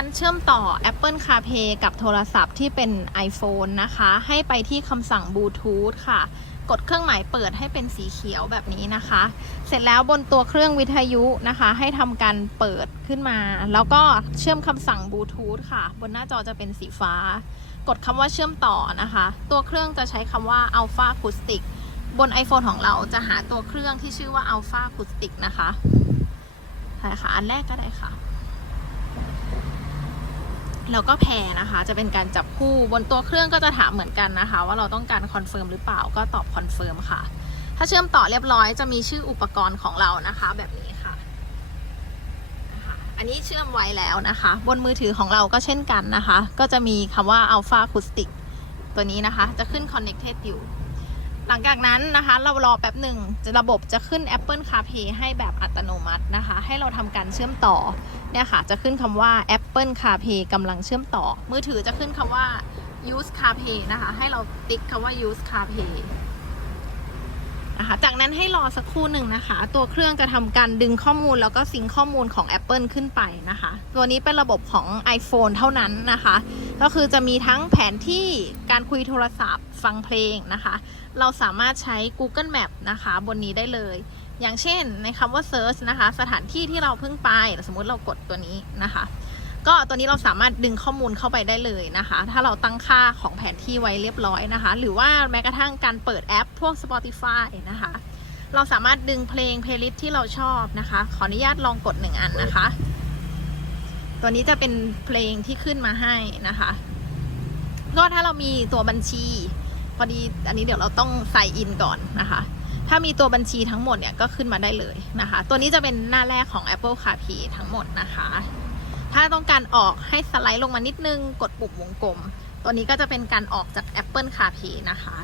การเชื่อมต่อ Apple CarPlay กับโทรศัพท์ที่เป็น iPhone นะคะ ให้ไปที่คำสั่งบลูทูธค่ะ กดเครื่องหมายเปิดให้เป็นสีเขียวแบบนี้นะคะ เสร็จแล้วบนตัวเครื่องวิทยุนะคะ ให้ทำการเปิดขึ้นมา แล้วก็เชื่อมคำสั่งบลูทูธค่ะ บนหน้าจอจะเป็นสีฟ้า กดคำว่าเชื่อมต่อนะคะ ตัวเครื่องจะใช้คำว่า Alpha Acoustic บน iPhone ของเราจะหาตัวเครื่องที่ชื่อว่า Alpha Acoustic นะคะใช่ค่ะ อันแรกก็ได้ค่ะ แล้วก็แพรนะคะ จะเป็นการจับคู่บนตัวเครื่องก็จะถามเหมือนกันนะคะ ว่าเราต้องการคอนเฟิร์มหรือเปล่าก็ตอบคอนเฟิร์มค่ะ ถ้าเชื่อมต่อเรียบร้อยจะมีชื่ออุปกรณ์ของเรานะคะ แบบนี้ค่ะนะคะอันนี้เชื่อมไว้แล้วนะคะ บนมือถือของเราก็เช่นกันนะคะ ก็จะมีคำว่า Alpha Acoustic ตัวนี้นะคะ จะขึ้น Connected อยู่ หลังจากนั้นนะคะ เรารอแป๊บหนึ่งจะระบบจะขึ้น Apple CarPlay ให้แบบอัตโนมัตินะคะ ให้เราทำการเชื่อมต่อเนี่ยค่ะ จะขึ้นคำว่า Apple CarPlay กำลังเชื่อมต่อ มือถือจะขึ้นคำว่า use CarPlay นะคะ ให้เราติ๊กคำว่า use CarPlay นะคะจากนั้นให้รอสักครู่หนึ่งนะคะ ตัวเครื่องจะทำการดึงข้อมูลแล้วก็ซิงข้อมูลของ Apple ขึ้นไปนะคะ ตัวนี้เป็นระบบของ iPhone เท่านั้นนะคะ ก็คือจะมีทั้งแผนที่การคุยโทรศัพท์ฟังเพลงนะคะ เราสามารถใช้ Google Map นะคะ บนนี้ได้เลย อย่างเช่นในคำว่า search นะคะ สถานที่ที่เราเพิ่งไป สมมติเรากดตัวนี้นะคะ ก็ตัวนี้เราสามารถดึงข้อมูลเข้าไปได้เลยนะคะ ถ้าเราตั้งค่าของแผนที่ไว้เรียบร้อยนะคะ หรือว่าแม้กระทั่งการเปิดแอปพวก Spotify นะคะ เราสามารถดึงเพลงเพลย์ลิสที่เราชอบนะคะ ขออนุญาตลองกดหนึ่งอันนะคะ ตัวนี้จะเป็นเพลงที่ขึ้นมาให้นะคะ ก็ถ้าเรามีตัวบัญชี พอดีอันนี้เดี๋ยวเราต้องใส่อินก่อนนะคะ ถ้ามีตัวบัญชีทั้งหมดเนี่ยก็ขึ้นมาได้เลยนะคะ ตัวนี้จะเป็นหน้าแรกของ Apple CarPlay ทั้งหมดนะคะ ถ้าต้องการออกให้สไลด์ลงมานิดนึง กดปุ่มวงกลม ตัวนี้ก็จะเป็นการออกจาก Apple CarPlay นะคะ